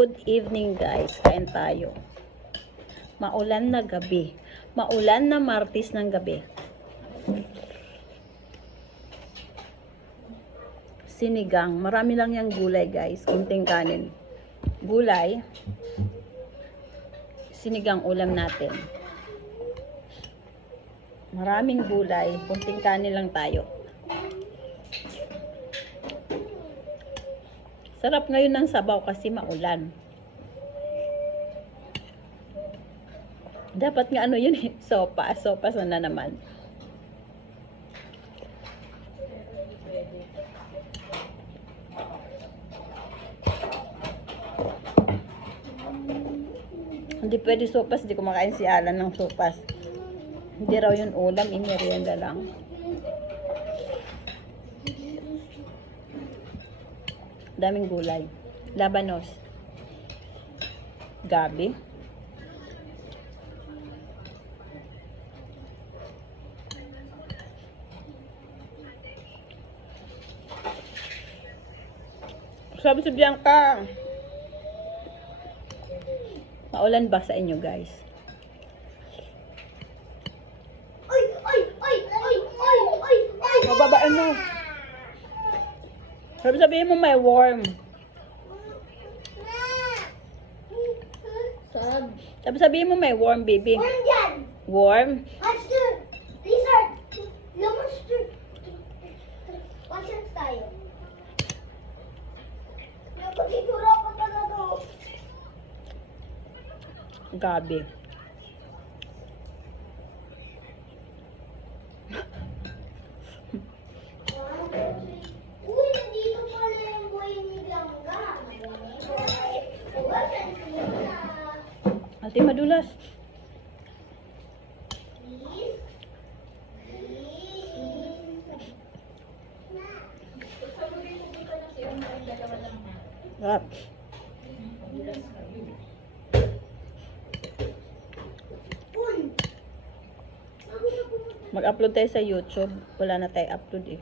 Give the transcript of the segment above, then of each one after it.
Good evening guys, kain tayo. Maulan na gabi. Maulan na Martes ng gabi. Sinigang. Marami lang yung gulay guys. Kunting kanin. Gulay. Sinigang ulam natin. Maraming gulay. Kunting kanin lang tayo. Sarap ngayon ng sabaw kasi maulan. Dapat nga ano yun eh, sopa. Sopa sana naman. Hindi pwede sopas, hindi kumakain si Alan ng sopas. Hindi raw yun ulam, merienda lang. Daming gulay. Labanos. Gabi. Sabi si Bianca, maulan ba sa inyo guys? Mababaan mo. Sabihin mo may worm. Sabihin mo may worm, baby. Worm dyan. Worm? Monster. Lizard. Monster. Monster tayo. Napagigura pa talaga. Gabi. Uy, nandito pala yung boy ni Bianca. Ate madulas. Up. Mag-upload tayo sa YouTube. Wala na tayo upload eh.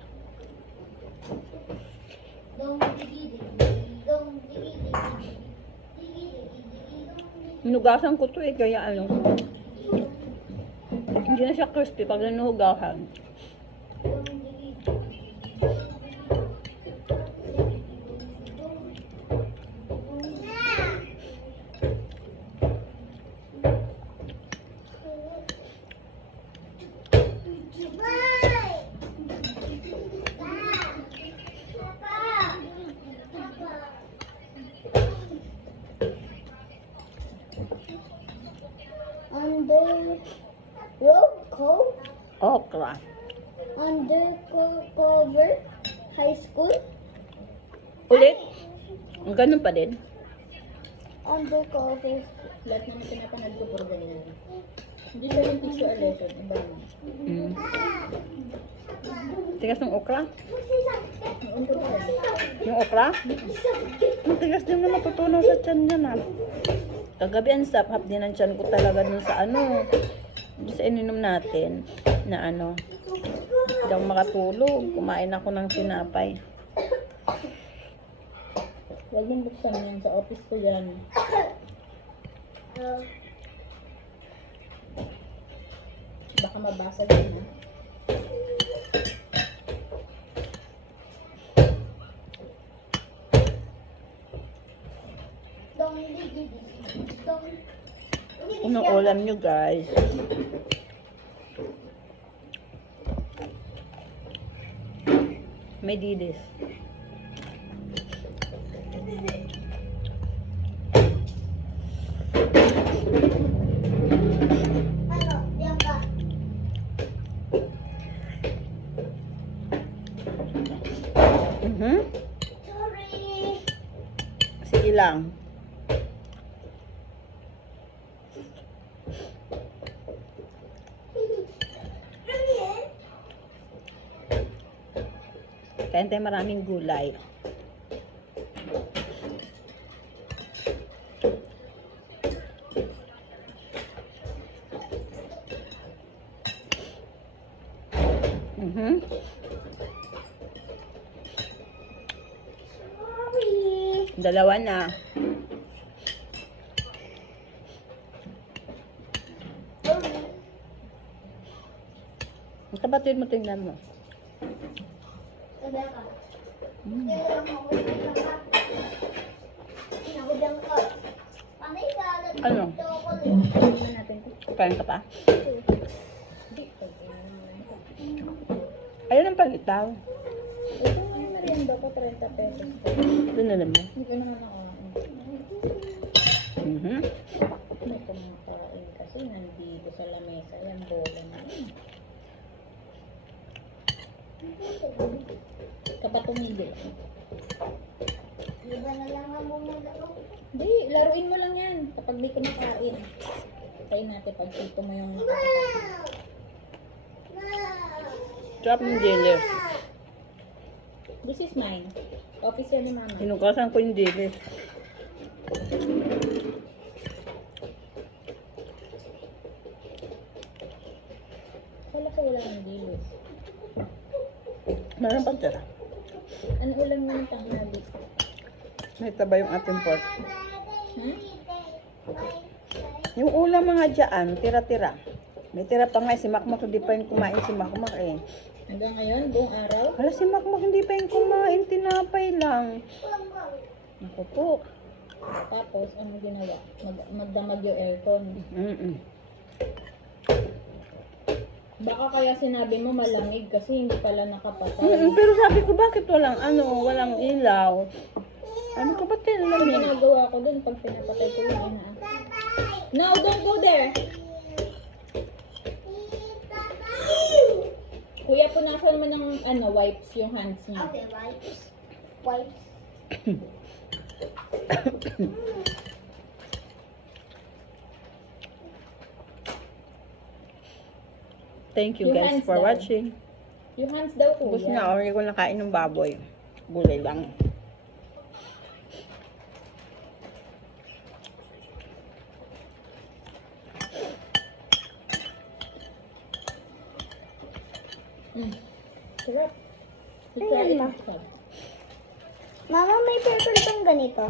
Hinugasan ko to eh, kaya ano. Hindi na siya crispy pag nanuhugasan. Okra. Undercover High School. Ulit? Ganun pa din. Undercover. Lahat ng pinapanood ko puro ganyan. Hindi siya yung picture or lesson. Iba yun. Tigas ng okra? Naunto pa rin. Yung okra? Ang tigas din na matutunaw sa tiyan yan ha. Kagabi ang saphap din ang tiyan ko talaga dun sa ano. Dun sa ininom natin na ano. Hindi ako makatulog. Kumain ako ng tinapay. Huwag mong buksan yan. Sa office ko yan. Baka mabasa yan ha. Unang ulam nyo guys. May didis. Ano, Bianca? Sorry. Sige lang. Kain tayo maraming gulay. Sorry. Dalawa na. Kapatid mo, tingnan mo. Sabi ka. Mm. Kaya lang ako dyan ka. Ako dyan ka. Panay ka. Ano? Tingnan natin ko. Kain ka pa? Hindi. Ayun ang palitaw. Ito nga yung merienda ko, 30 pesos. Dinala mo. Hindi ko naman ako. Mhm. May kumakain kasi nandito sa lamesa yan, bola na yun. Kapag tumigil. Di ba na lang ang bumagalo? Hindi, laruin mo lang yan kapag di kumakain. Tayo natin pag ito mo yung Trap ng dilis. This is mine. Office yan ni mama. Hinugasan ko yung dilis. Kala ko wala ng dilis. Meron pang tira. Ano ulam mo ng tanghali? May taba yung ating pork. Hmm? Yung ulam mga dyan, tira-tira. May tira pa nga si Makmak, hindi pa yung kumain si Makmak eh. Hanggang ngayon, buong araw? Hala si Makmak, hindi pa yung kumain, tinapay lang. Ako po. Tapos, ano ginawa? Magdamag yung aircon. Mm-mm. Baka kaya sinabi mo malamig kasi hindi pala nakapatay. Pero sabi ko, bakit walang ilaw? Ano ko ba Ang tinalamin? ginagawa ko dun pag pinapatay ko yung ina. No, don't go there! Kuya, punasan mo ng wipes yung hands niya. Okay, wipes. Wipes. Thank you Yung guys hands for daw. watching. Yung hands daw, kuya. Gusto na, hindi ko nakain ng baboy. Gulay lang. Sarap. Ayan, ma. Mama, may purple pang ganito.